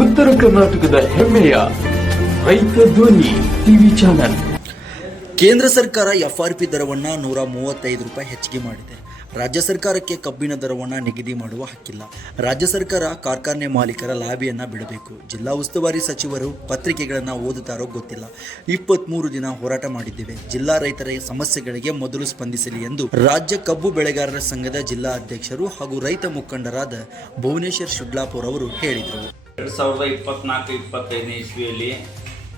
ಉತ್ತರ ಕರ್ನಾಟಕದ ಹೆಮ್ಮೆಯ ರೈತ ಧ್ವನಿ ಟಿವಿ ಚಾನಲ್. ಕೇಂದ್ರ ಸರ್ಕಾರ ಎಫ್ಆರ್ಪಿ ದರವನ್ನು ನೂರ ಮೂವತ್ತೈದು ರೂಪಾಯಿ ಹೆಚ್ಚಿಗೆ ಮಾಡಿದೆ. ರಾಜ್ಯ ಸರ್ಕಾರಕ್ಕೆ ಕಬ್ಬಿನ ದರವನ್ನು ನಿಗದಿ ಮಾಡುವ ಹಕ್ಕಿಲ್ಲ. ರಾಜ್ಯ ಸರ್ಕಾರ ಕಾರ್ಖಾನೆ ಮಾಲೀಕರ ಲಾಬಿಯನ್ನು ಬಿಡಬೇಕು. ಜಿಲ್ಲಾ ಉಸ್ತುವಾರಿ ಸಚಿವರು ಪತ್ರಿಕೆಗಳನ್ನು ಓದುತ್ತಾರೋ ಗೊತ್ತಿಲ್ಲ. ಇಪ್ಪತ್ಮೂರು ದಿನ ಹೋರಾಟ ಮಾಡಿದ್ದೇವೆ. ಜಿಲ್ಲಾ ರೈತರ ಸಮಸ್ಯೆಗಳಿಗೆ ಮೊದಲು ಸ್ಪಂದಿಸಲಿ ಎಂದು ರಾಜ್ಯ ಕಬ್ಬು ಬೆಳೆಗಾರರ ಸಂಘದ ಜಿಲ್ಲಾ ಅಧ್ಯಕ್ಷರು ಹಾಗೂ ರೈತ ಮುಖಂಡರಾದ ಭುವನೇಶ್ವರ್ ಶುಡ್ಲಾಪುರ್ ಅವರು ಹೇಳಿದರು. ಎರಡು ಸಾವಿರದ ಇಪ್ಪತ್ನಾಲ್ಕು, ಇಪ್ಪತ್ತೈದನೇ ಇಸ್ವಿಯಲ್ಲಿ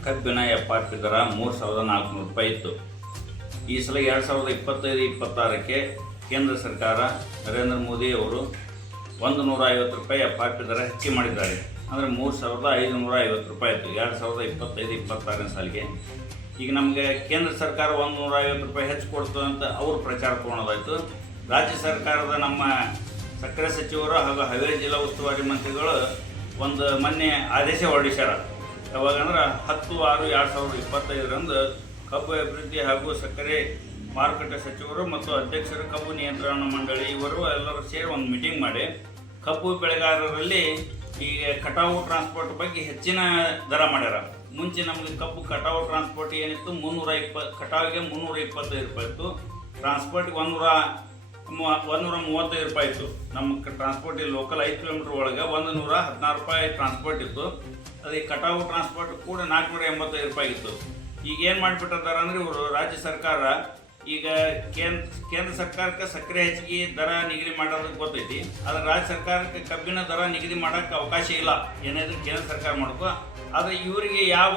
ಕಬ್ಬಿನ ಪಿ ದರ ಮೂರು ಸಾವಿರದ ನಾಲ್ಕುನೂರು ರೂಪಾಯಿ ಇತ್ತು. ಈ ಸಲ ಎರಡು ಸಾವಿರದ ಇಪ್ಪತ್ತೈದು, ಇಪ್ಪತ್ತಾರಕ್ಕೆ ಕೇಂದ್ರ ಸರ್ಕಾರ ನರೇಂದ್ರ ಮೋದಿ ಅವರು ಒಂದು ನೂರ ಐವತ್ತು ರೂಪಾಯಿ ಪಿ ದರ ಹೆಚ್ಚಿ ಮಾಡಿದ್ದಾರೆ. ಅಂದರೆ ಮೂರು ಸಾವಿರದ ಐದುನೂರ ಐವತ್ತು ರೂಪಾಯಿ ಇತ್ತು. ಎರಡು ಸಾವಿರದ ಇಪ್ಪತ್ತೈದು, ಇಪ್ಪತ್ತಾರನೇ ಸಾಲಿಗೆ. ಈಗ ನಮಗೆ ಕೇಂದ್ರ ಸರ್ಕಾರ ಒಂದು ನೂರ ಐವತ್ತು ರೂಪಾಯಿ ಹೆಚ್ಚು ಕೊಡ್ತದೆ ಅಂತ ಅವರು ಪ್ರಚಾರ ತೊಗೊಳೋದಾಯಿತು ರಾಜ್ಯ ಸರ್ಕಾರದ ನಮ್ಮ ಸಕ್ಕರೆ ಸಚಿವರು ಹಾಗೂ ಹೈವೇ ಜಿಲ್ಲಾ ಉಸ್ತುವಾರಿ ಮಂತ್ರಿಗಳು ಒಂದು ಮೊನ್ನೆ ಆದೇಶ ಹೊರಡಿಸ್ಯಾರ. ಯಾವಾಗಂದ್ರೆ ಹತ್ತು ಆರು ಎರಡು ಸಾವಿರದ ಇಪ್ಪತ್ತೈದರಂದು ಕಬ್ಬು ಅಭಿವೃದ್ಧಿ ಹಾಗೂ ಸಕ್ಕರೆ ಮಾರುಕಟ್ಟೆ ಸಚಿವರು ಮತ್ತು ಅಧ್ಯಕ್ಷರು ಕಬ್ಬು ನಿಯಂತ್ರಣ ಮಂಡಳಿ ಇವರು ಎಲ್ಲರೂ ಸೇರಿ ಒಂದು ಮೀಟಿಂಗ್ ಮಾಡಿ ಕಬ್ಬು ಬೆಳೆಗಾರರಲ್ಲಿ ಈ ಕಟಾವು ಟ್ರಾನ್ಸ್ಪೋರ್ಟ್ ಬಗ್ಗೆ ಹೆಚ್ಚಿನ ದರ ಮಾಡ್ಯಾರ. ಮುಂಚೆ ನಮಗೆ ಕಬ್ಬು ಕಟಾವು ಟ್ರಾನ್ಸ್ಪೋರ್ಟ್ ಏನಿತ್ತು? ಮುನ್ನೂರ ಇಪ್ಪತ್ತು ಕಟಾವಿಗೆ ಮುನ್ನೂರ ಇಪ್ಪತ್ತೈದು ರೂಪಾಯಿ ಇತ್ತು. ಟ್ರಾನ್ಸ್ಪೋರ್ಟ್ಗೆ ಒಂದೂರ ಒಂದೂರ ಮೂವತ್ತೈದು ರೂಪಾಯಿ ಇತ್ತು. ನಮ್ಮ ಟ್ರಾನ್ಸ್ಪೋರ್ಟ್ ಲೋಕಲ್ ಐದು ಕಿಲೋಮೀಟ್ರ್ ಒಳಗೆ ಒಂದು ನೂರ ಹದಿನಾರು ರೂಪಾಯಿ ಟ್ರಾನ್ಸ್ಪೋರ್ಟ್ ಇತ್ತು. ಅದಕ್ಕೆ ಕಟಾವು ಟ್ರಾನ್ಸ್ಪೋರ್ಟ್ ಕೂಡ ನಾಲ್ಕುನೂರ ಎಂಬತ್ತೈದು ರೂಪಾಯಿ ಇತ್ತು. ಈಗ ಏನು ಮಾಡಿಬಿಟ್ಟಿದ್ದಾರೆ ಅಂದರೆ ಇವರು ರಾಜ್ಯ ಸರ್ಕಾರ ಈಗ ಕೇಂದ್ರ ಕೇಂದ್ರ ಸರ್ಕಾರಕ್ಕೆ ಸಕ್ಕರೆ ಹೆಚ್ಚಿಗೆ ದರ ನಿಗದಿ ಮಾಡೋದು ಗೊತ್ತೈತಿ. ಆದರೆ ರಾಜ್ಯ ಸರ್ಕಾರಕ್ಕೆ ಕಬ್ಬಿನ ದರ ನಿಗದಿ ಮಾಡೋಕ್ಕೆ ಅವಕಾಶ ಇಲ್ಲ. ಏನಾದರೂ ಕೇಂದ್ರ ಸರ್ಕಾರ ಮಾಡ್ಕೋ. ಆದರೆ ಇವರಿಗೆ ಯಾವ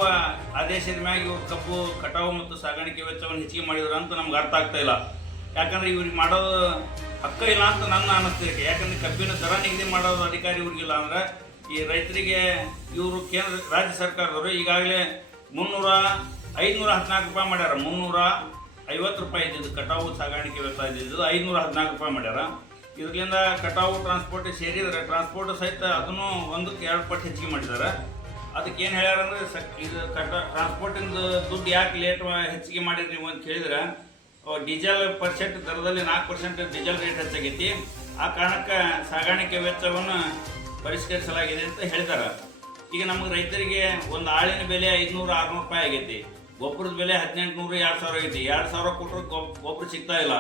ಆದೇಶದ ಮ್ಯಾಗ ಇವರು ಕಬ್ಬು ಕಟಾವು ಮತ್ತು ಸಾಗಾಣಿಕೆ ವೆಚ್ಚವನ್ನು ಹೆಚ್ಚಿಗೆ ಮಾಡಿದ್ರು ಅಂತ ನಮ್ಗೆ ಅರ್ಥ ಆಗ್ತಾ ಇಲ್ಲ. ಯಾಕಂದ್ರೆ ಇವ್ರಿಗೆ ಮಾಡೋದು ಹಕ್ಕ ಇಲ್ಲ ಅಂತ ನನ್ನ ಅನಿಸ್ತೈತೆ ಯಾಕಂದ್ರೆ ಕಬ್ಬಿನ ದರ ನಿಗದಿ ಮಾಡೋದು ಅಧಿಕಾರಿ ಇವ್ರಿಗಿಲ್ಲ ಅಂದ್ರೆ ಈ ರೈತರಿಗೆ ಇವರು ಕೇಂದ್ರ, ರಾಜ್ಯ ಸರ್ಕಾರದವರು ಈಗಾಗಲೇ ಮುನ್ನೂರ ಐದುನೂರ ಹದಿನಾಲ್ಕು ರೂಪಾಯಿ ಮಾಡ್ಯಾರ. ಮುನ್ನೂರ ಐವತ್ತು ರೂಪಾಯಿ ಇದ್ದಿದ್ದು ಕಟಾವು ಸಾಗಾಣಿಕೆ ವೆಚ್ಚ ಇದ್ದಿದ್ದು ಐದುನೂರ ಹದಿನಾಲ್ಕು ರೂಪಾಯಿ ಮಾಡ್ಯಾರ. ಇದರಿಂದ ಕಟಾವು ಟ್ರಾನ್ಸ್ಪೋರ್ಟ್ ಸೇರಿದ್ರೆ ಟ್ರಾನ್ಸ್ಪೋರ್ಟ್ ಸಹಿತ ಅದನ್ನು ಒಂದಕ್ಕೆ ಎರಡು ಪಟ್ಟು ಹೆಚ್ಚಿಗೆ ಮಾಡಿದ್ದಾರೆ. ಅದಕ್ಕೆ ಏನು ಹೇಳ್ಯಾರಂದ್ರೆ ಸಕ್ ಇದು ಕಟ ಟ್ರಾನ್ಸ್ಪೋರ್ಟಿಂದ ದುಡ್ಡು ಯಾಕೆ ಲೇಟ್ ಹೆಚ್ಚಿಗೆ ಮಾಡಿದ್ರಿ ಅಂತ ಕೇಳಿದ್ರೆ ಡೀಸೆಲ್ ಪರ್ಸೆಂಟ್ ದರದಲ್ಲಿ ನಾಲ್ಕು ಪರ್ಸೆಂಟ್ ಡೀಸೆಲ್ ರೇಟ್ ಹೆಚ್ಚಾಗೈತಿ. ಆ ಕಾರಣಕ್ಕೆ ಸಾಗಾಣಿಕೆ ವೆಚ್ಚವನ್ನು ಪರಿಷ್ಕರಿಸಲಾಗಿದೆ ಅಂತ ಹೇಳ್ತಾರೆ ಈಗ ನಮಗೆ ರೈತರಿಗೆ ಒಂದು ಆಳಿನ ಬೆಲೆ ಐದುನೂರು, ಆರುನೂರು ರೂಪಾಯಿ ಆಗೈತಿ. ಗೊಬ್ಬರದ ಬೆಲೆ ಹದಿನೆಂಟು ನೂರು ಎರಡು ಸಾವಿರ ಆಗೈತಿ. ಎರಡು ಸಾವಿರ ಕೊಟ್ಟರು ಗೊಬ್ಬರ ಸಿಗ್ತಾ ಇಲ್ಲ.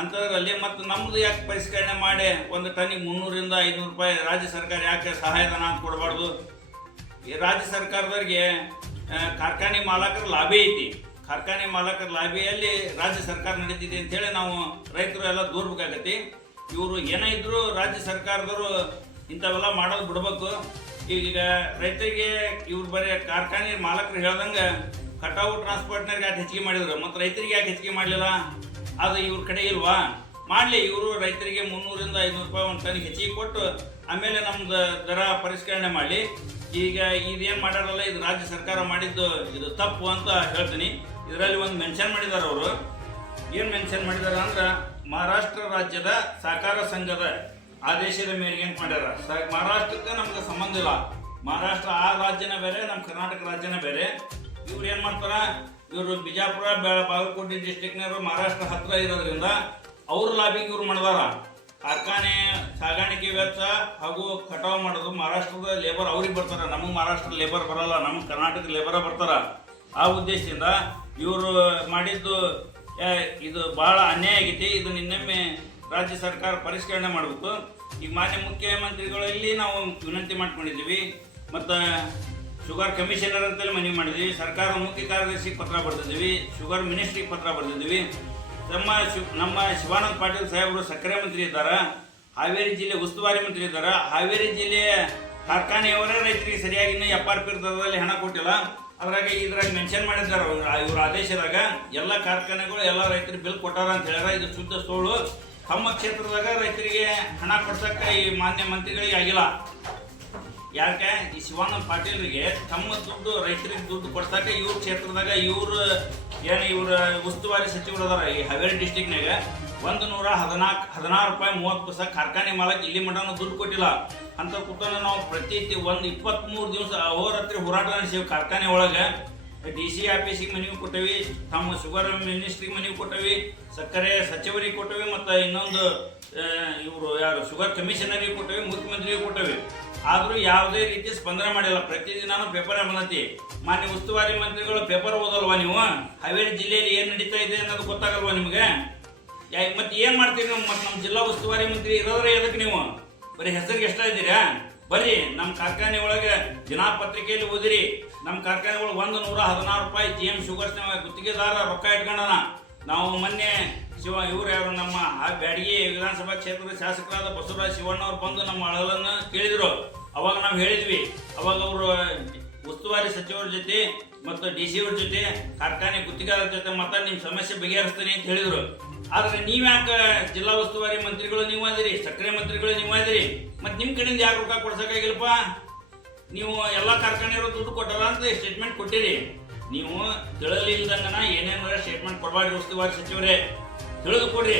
ಅಂಥದ್ರಲ್ಲಿ ಮತ್ತು ನಮ್ಮದು ಯಾಕೆ ಪರಿಷ್ಕರಣೆ ಮಾಡಿ ಒಂದು ಟನ್ನಿಗೆ ಮುನ್ನೂರಿಂದ ಐನೂರು ರೂಪಾಯಿ ರಾಜ್ಯ ಸರ್ಕಾರ ಯಾಕೆ ಸಹಾಯಧನ ಅಂತ ಕೊಡಬಾರ್ದು? ಈ ರಾಜ್ಯ ಸರ್ಕಾರದವ್ರಿಗೆ ಕಾರ್ಖಾನೆ ಮಾಲಕರ ಲಾಭ ಐತಿ. ಕಾರ್ಖಾನೆ ಮಾಲಕರ ಲಾಬಿಯಲ್ಲಿ ರಾಜ್ಯ ಸರ್ಕಾರ ನಡೀತಿದೆ ಅಂತೇಳಿ ನಾವು ರೈತರು ಎಲ್ಲ ದೂರ್ಬೇಕಾಗತ್ತಿ. ಇವರು ಏನೇ ಇದ್ದರೂ ರಾಜ್ಯ ಸರ್ಕಾರದವರು ಇಂಥವೆಲ್ಲ ಮಾಡೋದು ಬಿಡ್ಬೇಕು. ಈಗ ರೈತರಿಗೆ ಇವ್ರು ಬರೀ ಕಾರ್ಖಾನೆ ಮಾಲಕರು ಹೇಳ್ದಂಗೆ ಕಟಾವು ಟ್ರಾನ್ಸ್ಪೋರ್ಟ್ನವ್ರಿಗೆ ಯಾಕೆ ಹೆಚ್ಚಿಗೆ ಮಾಡಿದ್ರು? ಮತ್ತು ರೈತರಿಗೆ ಯಾಕೆ ಹೆಚ್ಚಿಗೆ ಮಾಡಲಿಲ್ಲ? ಅದು ಇವ್ರ ಕಡೆ ಇಲ್ವಾ? ಮಾಡಲಿ, ಇವರು ರೈತರಿಗೆ ಮುನ್ನೂರಿಂದ ಐನೂರು ರೂಪಾಯಿ ಒಂದು ಟನ್ ಹೆಚ್ಚಿಗೆ ಕೊಟ್ಟು ಆಮೇಲೆ ನಮ್ದು ದರ ಪರಿಷ್ಕರಣೆ ಮಾಡಲಿ. ಈಗ ಇದೇನು ಮಾಡ್ಯಾರಲ್ಲ, ಇದು ರಾಜ್ಯ ಸರ್ಕಾರ ಮಾಡಿದ್ದು ಇದು ತಪ್ಪು ಅಂತ ಹೇಳ್ತೀನಿ. ಇದರಲ್ಲಿ ಒಂದು ಮೆನ್ಷನ್ ಮಾಡಿದ್ದಾರೆ ಅವರು. ಏನು ಮೆನ್ಷನ್ ಮಾಡಿದ್ದಾರೆ ಅಂದ್ರೆ ಮಹಾರಾಷ್ಟ್ರ ರಾಜ್ಯದ ಸಹಕಾರ ಸಂಘದ ಆದೇಶದ ಮೇರೆಗೆ ಏನು ಮಾಡ್ಯಾರ? ಮಹಾರಾಷ್ಟ್ರಕ್ಕೆ ನಮ್ಗೆ ಸಂಬಂಧ ಇಲ್ಲ. ಮಹಾರಾಷ್ಟ್ರ ಆ ರಾಜ್ಯನ ಬೇರೆ ನಮ್ಮ ಕರ್ನಾಟಕ ರಾಜ್ಯನ ಬೇರೆ. ಇವ್ರು ಏನು ಮಾಡ್ತಾರೆ? ಇವರು ಬಿಜಾಪುರ ಬಾಗಲಕೋಟೆ ಡಿಸ್ಟಿಕ್ನವರು ಮಹಾರಾಷ್ಟ್ರ ಹತ್ರ ಇರೋದ್ರಿಂದ ಅವ್ರ ಲಾಭಿಗೆ ಇವ್ರು ಮಾಡಿದಾರ. ಕಾರ್ಖಾನೆ, ಸಾಗಾಣಿಕೆ ವೆಚ್ಚ ಹಾಗೂ ಕಟಾವು ಮಾಡೋದು ಮಹಾರಾಷ್ಟ್ರದ ಲೇಬರ್ ಅವ್ರಿಗೆ ಬರ್ತಾರೆ. ನಮಗೆ ಮಹಾರಾಷ್ಟ್ರದ ಲೇಬರ್ ಬರಲ್ಲ ನಮ್ಮ ಕರ್ನಾಟಕದ ಲೇಬರ ಬರ್ತಾರ. ಆ ಉದ್ದೇಶದಿಂದ ಇವರು ಮಾಡಿದ್ದು ಇದು ಬಹಳ ಅನ್ಯಾಯ ಆಗೈತಿ. ಇದು ನಿನ್ನೊಮ್ಮೆ ರಾಜ್ಯ ಸರ್ಕಾರ ಪರಿಷ್ಕರಣೆ ಮಾಡಬೇಕು. ಈಗ ಮಾನ್ಯ ಮುಖ್ಯಮಂತ್ರಿಗಳಲ್ಲಿ ನಾವು ವಿನಂತಿ ಮಾಡ್ಕೊಂಡಿದ್ದೀವಿ. ಮತ್ತು ಶುಗರ್ ಕಮಿಷನರ್ ಅಂತೇಳಿ ಮನವಿ ಮಾಡಿದ್ವಿ ಸರ್ಕಾರದ ಮುಖ್ಯ ಕಾರ್ಯದರ್ಶಿಗೆ ಪತ್ರ ಬರೆದಿದ್ದೀವಿ. ಶುಗರ್ ಮಿನಿಸ್ಟ್ರಿಗೆ ಪತ್ರ ಬರೆದಿದ್ದೀವಿ. ನಮ್ಮ ಶಿ- ನಮ್ಮ ಶಿವಾನಂದ ಪಾಟೀಲ್ ಸಾಹೇಬರು ಸಕ್ಕರೆ ಮಂತ್ರಿ ಇದ್ದಾರೆ. ಹಾವೇರಿ ಜಿಲ್ಲೆ ಉಸ್ತುವಾರಿ ಮಂತ್ರಿ ಇದ್ದಾರೆ. ಹಾವೇರಿ ಜಿಲ್ಲೆಯ ಕಾರ್ಖಾನೆಯವರೇ ರೈತರಿಗೆ ಸರಿಯಾಗಿ ಇನ್ನೂ ಎಫ್ ಆರ್ ಪಿ ಹಣ ಕೊಟ್ಟಿಲ್ಲ. ಅದ್ರಾಗ ಇದ್ರಾಗ ಮೆನ್ಷನ್ ಮಾಡಿದ್ದಾರೆ ಅವ್ರು ಇವ್ರ ಆದೇಶದಾಗ ಎಲ್ಲ ಕಾರ್ಖಾನೆಗಳು, ಎಲ್ಲ ರೈತರಿಗೆ ಬಿಲ್ ಕೊಟ್ಟಾರ ಅಂತ ಹೇಳ್ಯಾರ. ಇದು ಶುದ್ಧ ಸೋಳು. ತಮ್ಮ ಕ್ಷೇತ್ರದಾಗ ರೈತರಿಗೆ ಹಣ ಕೊಡ್ಸಕ್ಕ ಈ ಮಾನ್ಯ ಮಂತ್ರಿಗಳಿಗೆ ಆಗಿಲ್ಲ. ಯಾಕೆ? ಈ ಶಿವಾನಂದ ಪಾಟೀಲ್ರಿಗೆ ತಮ್ಮ ದುಡ್ಡು, ರೈತರಿಗೆ ದುಡ್ಡು ಕೊಡ್ಸಕ್ಕೆ ಇವ್ರ ಕ್ಷೇತ್ರದಾಗ ಇವ್ರ ಏನು ಇವ್ರ ಉಸ್ತುವಾರಿ ಸಚಿವರು ಅದಾರ ಈ ಹಾವೇರಿ ಡಿಸ್ಟಿಕ್ನಾಗ ಒಂದು ನೂರ ಹದಿನಾಲ್ಕು ಹದಿನಾರು ರೂಪಾಯಿ ಮೂವತ್ತು ಪೈಸೆ ಕಾರ್ಖಾನೆ ಮಾಲಕ್ ಇಲ್ಲಿ ಮಟನೂ ದುಡ್ಡು ಕೊಟ್ಟಿಲ್ಲ. ಅಂತ ಕೂತನ ನಾವು ಪ್ರತಿ ಒಂದು ಇಪ್ಪತ್ತ್ಮೂರು ದಿವಸ ಅಹೋರಾತ್ರಿ ಹೋರಾಟ ನಡೆಸೀವಿ ಕಾರ್ಖಾನೆ ಒಳಗೆ. ಡಿ ಸಿ ಆಫೀಸಿಗೆ ಮನವಿ ಕೊಟ್ಟವಿ, ತಮ್ಮ ಶುಗರ್ ಮಿನಿಸ್ಟ್ರಿಗೆ ಮನವಿ ಕೊಟ್ಟವಿ, ಸಕ್ಕರೆ ಸಚಿವರಿಗೆ ಕೊಟ್ಟವಿ, ಮತ್ತು ಇನ್ನೊಂದು ಇವರು ಯಾರು, ಶುಗರ್ ಕಮಿಷನರಿಗೆ ಕೊಟ್ಟವಿ, ಮುಖ್ಯಮಂತ್ರಿಗೆ ಕೊಟ್ಟವಿ. ಆದರೂ ಯಾವುದೇ ರೀತಿ ಸ್ಪಂದನೆ ಮಾಡಿಲ್ಲ. ಪ್ರತಿದಿನಾನು ಪೇಪರ್ ಬಂದತಿ. ಮಾನ್ಯ ಉಸ್ತುವಾರಿ ಮಂತ್ರಿಗಳು ಪೇಪರ್ ಓದಲ್ವಾ ನೀವು? ಹಾವೇರಿ ಜಿಲ್ಲೆಯಲ್ಲಿ ಏನು ನಡೀತಾ ಇದೆ ಅನ್ನೋದು ಗೊತ್ತಾಗಲ್ವಾ ನಿಮ್ಗೆ? ಮತ್ತೆ ಏನ್ ಮಾಡ್ತೀರಿ ನಮ್ಮ ನಮ್ಮ ಜಿಲ್ಲಾ ಉಸ್ತುವಾರಿ ಮಂತ್ರಿ ಇರೋದ್ರೆ ಎದಕ್ಕೆ ನೀವು? ಬರೀ ಹೆಸರಿಗೆ ಎಷ್ಟ ಇದ್ದೀರಾ? ಬರ್ರಿ ನಮ್ಮ ಕಾರ್ಖಾನೆ ಒಳಗೆ ದಿನಪತ್ರಿಕೆಯಲ್ಲಿ ಓದಿರಿ. ನಮ್ಮ ಕಾರ್ಖಾನೆ ಒಳಗೆ ಒಂದು ನೂರ ಹದಿನಾರು ರೂಪಾಯಿ ಜಿ ಎಂ ಶುಗರ್ಸ್ ಗುತ್ತಿಗೆದಾರ ರೊಕ್ಕ ಇಟ್ಕೊಂಡನ. ನಾವು ಮೊನ್ನೆ ಶಿವ, ಇವ್ರು ಯಾರು? ನಮ್ಮ ಬ್ಯಾಡಗಿ ವಿಧಾನಸಭಾ ಕ್ಷೇತ್ರದ ಶಾಸಕರಾದ ಬಸವರಾಜ ಶಿವಣ್ಣ ಅವ್ರು ಬಂದು ನಮ್ಮ ಅಳಲನ್ನು ಕೇಳಿದ್ರು. ಅವಾಗ ನಾವು ಹೇಳಿದ್ವಿ. ಅವಾಗ ಅವರು ಉಸ್ತುವಾರಿ ಸಚಿವರ ಜೊತೆ ಮತ್ತು ಡಿ ಸಿ ಅವ್ರ ಜೊತೆ ಕಾರ್ಖಾನೆ ಗುತ್ತಿಗೆದಾರ ಜೊತೆ ಮತ್ತೆ ನಿಮ್ಮ ಸಮಸ್ಯೆ ಬಗೆಹರಿಸ್ತೀನಿ ಅಂತ ಹೇಳಿದ್ರು. ಆದ್ರೆ ನೀವ್ಯಾಕ ಜಿಲ್ಲಾ ಉಸ್ತುವಾರಿ ಮಂತ್ರಿಗಳು ನೀವು ಅದಿರಿ ಸಕ್ಕರೆ ಮಂತ್ರಿಗಳು ನೀವು ಅದಿರಿ ಮತ್ತೆ ನಿಮ್ಮ ಕಡೆಯಿಂದ ಯಾಕೆ ರೊಕ್ಕ ಕೊಡ್ಸಕ್ಕಾಗಿಲ್ಲಪ್ಪ? ನೀವು ಎಲ್ಲ ಕಾರ್ಖಾನೆಯವರು ದುಡ್ಡು ಕೊಟ್ಟಲ್ಲ ಅಂತ ಸ್ಟೇಟ್ಮೆಂಟ್ ಕೊಟ್ಟಿರಿ. ನೀವು ತಿಳಿಲಿಲ್ದಂಗನ ಏನೇನು ಸ್ಟೇಟ್ಮೆಂಟ್ ಕೊಡಬಾರ್ದು ಉಸ್ತುವಾರಿ ಸಚಿವರೇ. ತಿಳಿದು ಕೊಡ್ರಿ.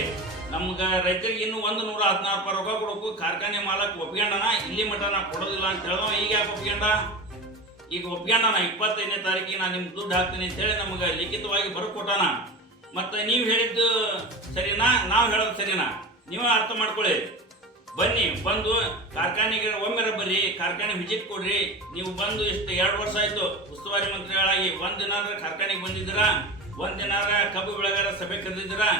ನಮ್ಗೆ ರೈತರಿಗೆ ಇನ್ನು ಒಂದು ನೂರ ಹದಿನಾರು ರೂಪಾಯಿ ರೊಕ್ಕ ಕೊಡಬೇಕು ಕಾರ್ಖಾನೆ ಮಾಲಕ್ ಒಪ್ಕೊಂಡನ ಇಲ್ಲಿ ಮಟ್ಟ ನಾ ಕೊಡೋದಿಲ್ಲ ಅಂತ ಹೇಳಿದವ ಈಗ ಯಾಕೆ ಒಪ್ಕೊಂಡ ಈಗ ಒಪ್ಕೊಂಡಾನ ಇಪ್ಪತ್ತೈದನೇ ತಾರೀಕಿಗೆ ನಾನು ನಿಮ್ಗೆ ದುಡ್ಡು ಹಾಕ್ತೀನಿ ಅಂತ ಹೇಳಿ ನಮ್ಗೆ ಲಿಖಿತವಾಗಿ ಬರ್ಕೊಟ್ಟಾನ ಮತ್ತೆ ನೀವು ಹೇಳಿದ್ದು ಸರಿನಾ? ನಾವು ಹೇಳೋದು ಸರಿನಾ? ನೀವು ಅರ್ಥ ಮಾಡ್ಕೊಳ್ಳಿ. ಬನ್ನಿ, ಬಂದು ಕಾರ್ಖಾನೆಗೆ ಒಮ್ಮೆರ ಬರ್ರಿ, ಕಾರ್ಖಾನೆ ವಿಜಿಟ್ ಕೊಡ್ರಿ. ನೀವು ಬಂದು ಇಷ್ಟು ಎರಡು ವರ್ಷ ಆಯ್ತು ಉಸ್ತುವಾರಿ ಮಂತ್ರಿಗಳಾಗಿ, ಒಂದು ದಿನ ಕಾರ್ಖಾನೆಗೆ ಬಂದಿದ್ದೀರಾ, ಒಂದು ದಿನ ಕಬ್ಬು ಬೆಳೆಗಾರ ಸಭೆ ಕರೆದಿದ್ದೀರಾ.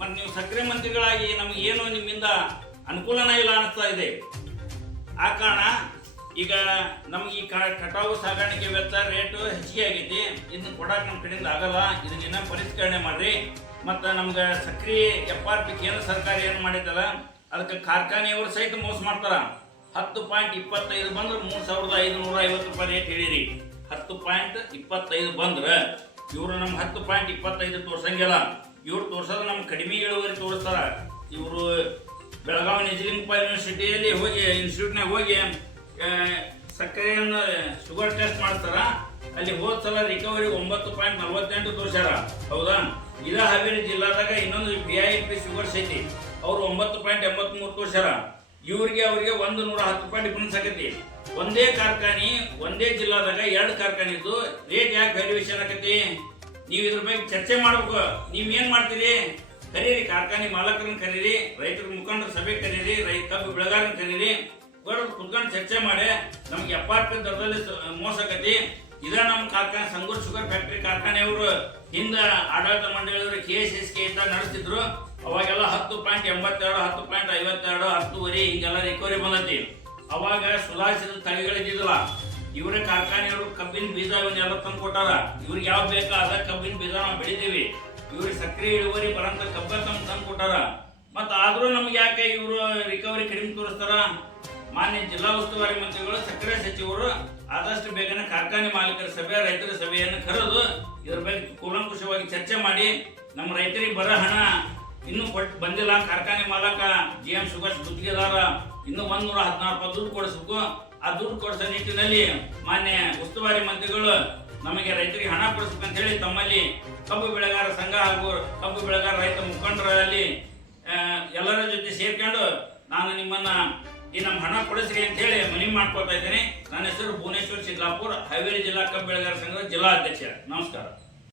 ಮತ್ತು ನೀವು ಸಕ್ಕರೆ ಮಂತ್ರಿಗಳಾಗಿ ನಮ್ಗೆ ಏನು ನಿಮ್ಮಿಂದ ಅನುಕೂಲನ ಇಲ್ಲ ಅನಿಸ್ತಾ ಇದೆ. ಆ ಕಾರಣ ಈಗ ನಮ್ಗೆ ಈ ಕಟಾವು ಸಾಗಾಣಿಕೆ ವೆಚ್ಚ ರೇಟು ಹೆಚ್ಚಿಗೆ ಆಗೈತಿ. ಇದನ್ನ ಕೊಡಕ್ಕೆ ನಮ್ಮ ಕಡೆಯಿಂದ ಆಗಲ್ಲ. ಇದನ್ನ ಪರಿಷ್ಕರಣೆ ಮಾಡ್ರಿ. ಮತ್ತು ನಮ್ಗೆ ಸಕ್ರಿ ಎಫ್ ಆರ್ ಪಿ ಕೇಂದ್ರ ಸರ್ಕಾರ ಏನು ಮಾಡಿದ್ದಲ್ಲ ಅದಕ್ಕೆ ಕಾರ್ಖಾನೆಯವರು ಸಹಿತ ಮೋಸ ಮಾಡ್ತಾರ. ಹತ್ತು ಪಾಯಿಂಟ್ ಇಪ್ಪತ್ತೈದು ಬಂದ್ರೆ ಮೂರು ಸಾವಿರದ ಐದುನೂರ ಐವತ್ತು ರೂಪಾಯಿ ರೇಟ್ ಹೇಳಿರಿ. ಹತ್ತು ಪಾಯಿಂಟ್ ಇಪ್ಪತ್ತೈದು ಬಂದ್ರೆ ಇವರು ನಮ್ಗೆ ಹತ್ತು ಪಾಯಿಂಟ್ ಇಪ್ಪತ್ತೈದು ತೋರ್ಸಂಗಿಲ್ಲ. ಇವ್ರು ತೋರ್ಸೋದು ನಮ್ಗೆ ಕಡಿಮೆ ಇಳುವರಿ ತೋರಿಸ್ತಾರ. ಇವರು ಬೆಳಗಾವಿ ನಿಜಲಿಂಗಪ್ಪ ಯೂನಿವರ್ಸಿಟಿಯಲ್ಲಿ ಹೋಗಿ ಇನ್ಸ್ಟಿಟ್ಯೂಟ್ನಾಗ ಹೋಗಿ ಸಕ್ಕರೆಯನ್ನು ಶುಗರ್ ಟೆಸ್ಟ್ ಮಾಡ್ತಾರ. ಅಲ್ಲಿ ಹೋದ ಸಲ ರಿಕವರಿ ಒಂಬತ್ತು ಪಾಯಿಂಟ್ ನಲವತ್ತೆಂಟು ತೋರ್ಸ್ಯಾರ. ಹೌದಾ? ಇದ ಹಾವೇರಿ ಜಿಲ್ಲಾದಾಗ ಇನ್ನೊಂದು ಬಿ ಐ ಪಿ ಶುಗರ್ಸ್ ಐತಿ ಅವ್ರು ಒಂಬತ್ತು ಪಾಯಿಂಟ್ ಎಂಬತ್ಮೂರು ತೋರಿಸ್ಯಾರ. ಇವರಿಗೆ ಅವರಿಗೆ ಒಂದು ನೂರ ಹತ್ತು ರೂಪಾಯಿ ಡಿಫ್ರೆನ್ಸ್ ಆಗೈತಿ ಒಂದೇ ಕಾರ್ಖಾನೆ, ಒಂದೇ ಜಿಲ್ಲಾದಾಗ ಎರಡು ಕಾರ್ಖಾನೆ ಇದ್ದು ರೇಟ್ ಯಾಕೆ ವ್ಯಾಲ್ಯೂಯೇಷನ್ ಆಗೈತಿ ನೀವು ಇದ್ರ ಬಗ್ಗೆ ಚರ್ಚೆ ಮಾಡ್ಬೇಕು. ನೀವು ಏನು ಮಾಡ್ತೀರಿ? ಕರೀರಿ, ಕಾರ್ಖಾನೆ ಮಾಲಕರನ್ನ ಕರೀರಿ, ರೈತರ ಮುಖಂಡರ ಸಭೆ ಕರೀರಿ, ರೈತ ಕಬ್ಬು ಬೆಳೆಗಾರನ ಕರೀರಿ. ಕುತ್ಕೊಂಡು ಚರ್ಚೆ ಮಾಡಿ, ನಮ್ಗೆ ಎಪ್ಪತ್ತು ದರದಲ್ಲಿ ಸ- ಮೋಸ ಆಗತಿ ಇದ ನಮ್ಮ ಕಾರ್ಖಾನೆ, ಸಂಗೂರ್ ಶುಗರ್ ಫ್ಯಾಕ್ಟರಿ ಕಾರ್ಖಾನೆಯವರು ಹಿಂದ ಆಡಳಿತ ಮಂಡಳಿಯವರು ಕೆ ಎಸ್ ಎಸ್ ಕೆ ಅಂತ ನಡೆಸ್ತಿದ್ರು. ಅವಾಗೆಲ್ಲ ಹತ್ತು ಪಾಯಿಂಟ್ ಎಂಬತ್ತೆರಡು, ಹತ್ತು ಪಾಯಿಂಟ್ ಐವತ್ತೆರಡು, ಹತ್ತುವರೆ, ಹಿಂಗೆಲ್ಲ ರಿಕವರಿ ಬಂದತಿ. ಅವಾಗ ಸುಧಾರಿಸಿದ ತಳಿಗಳಿದ್ದಿದ್ದಲ್ಲ ಇವರ ಕಾರ್ಖಾನೆಯವರು ಕಬ್ಬಿನ ಬೀಜ ಇವನ್ನೆಲ್ಲ ತಂದು ಕೊಟ್ಟಾರ. ಇವ್ರಿಗೆ ಯಾವ್ದು ಬೇಕಾ ಅದ ಕಬ್ಬಿನ ಬೀಜ ನಾವು ಬೆಳಿತೀವಿ. ಇವ್ರಿಗೆ ಸಕ್ರೆ ಇಳುವರಿ ಬರಂತ ಕಬ್ಬ ತಮ್ಮ ತಂದು ಕೊಟ್ಟಾರ. ಮತ್ತ ಆದ್ರೂ ನಮ್ಗೆ ಯಾಕೆ ಇವರು ರಿಕವರಿ ಕಡಿಮೆ ತೋರಿಸ್ತಾರ? ಮಾನ್ಯ ಜಿಲ್ಲಾ ಉಸ್ತುವಾರಿ ಮಂತ್ರಿಗಳು, ಸಕ್ಕರೆ ಸಚಿವರು, ಆದಷ್ಟು ಬೇಗನೆ ಕಾರ್ಖಾನೆ ಮಾಲೀಕರ ಸಭೆ, ರೈತರ ಸಭೆಯನ್ನು ಕರೆದು ಇದರ ಬಗ್ಗೆ ಕೂಲಂಕುಷವಾಗಿ ಚರ್ಚೆ ಮಾಡಿ, ನಮ್ಮ ರೈತರಿಗೆ ಬರೋ ಹಣ ಇನ್ನೂ ಕೊಟ್ಟು ಬಂದಿಲ್ಲ. ಕಾರ್ಖಾನೆ ಮಾಲಕ ಜಿ ಎಂ ಸುಭಾಷ್ ಗುತ್ತಿಗೆದಾರ ಇನ್ನೂ ಒಂದೂರ ಹದಿನಾರು ರೂಪಾಯಿ ದುಡ್ಡು ಕೊಡಿಸ್ಬೇಕು. ಆ ದುಡ್ಡು ಕೊಡಿಸೋ ನಿಟ್ಟಿನಲ್ಲಿ ಮಾನ್ಯ ಉಸ್ತುವಾರಿ ಮಂತ್ರಿಗಳು ನಮಗೆ ರೈತರಿಗೆ ಹಣ ಕೊಡಿಸ್ಬೇಕಂತ ಹೇಳಿ ತಮ್ಮಲ್ಲಿ ಕಬ್ಬು ಬೆಳೆಗಾರ ಸಂಘ ಹಾಗೂ ಕಬ್ಬು ಬೆಳೆಗಾರ ರೈತ ಮುಖಂಡರಲ್ಲಿ ಎಲ್ಲರ ಜೊತೆ ಸೇರ್ಕೊಂಡು ನಾನು ನಿಮ್ಮನ್ನ ಈ ನಮ್ಮ ಹಣ ಕೊಡಿಸ್ರಿ ಅಂತ ಹೇಳಿ ಮನವಿ ಮಾಡ್ಕೊತಾ ಇದ್ದೇನೆ. ನನ್ನ ಹೆಸರು ಭುವನೇಶ್ವರ್ ಸಿಗ್ಲಾಪುರ್ ಹಾವೇರಿ ಜಿಲ್ಲಾ ಕಬ್ಬು ಬೆಳೆಗಾರ ಸಂಘದ ಜಿಲ್ಲಾ ಅಧ್ಯಕ್ಷ. ನಮಸ್ಕಾರ.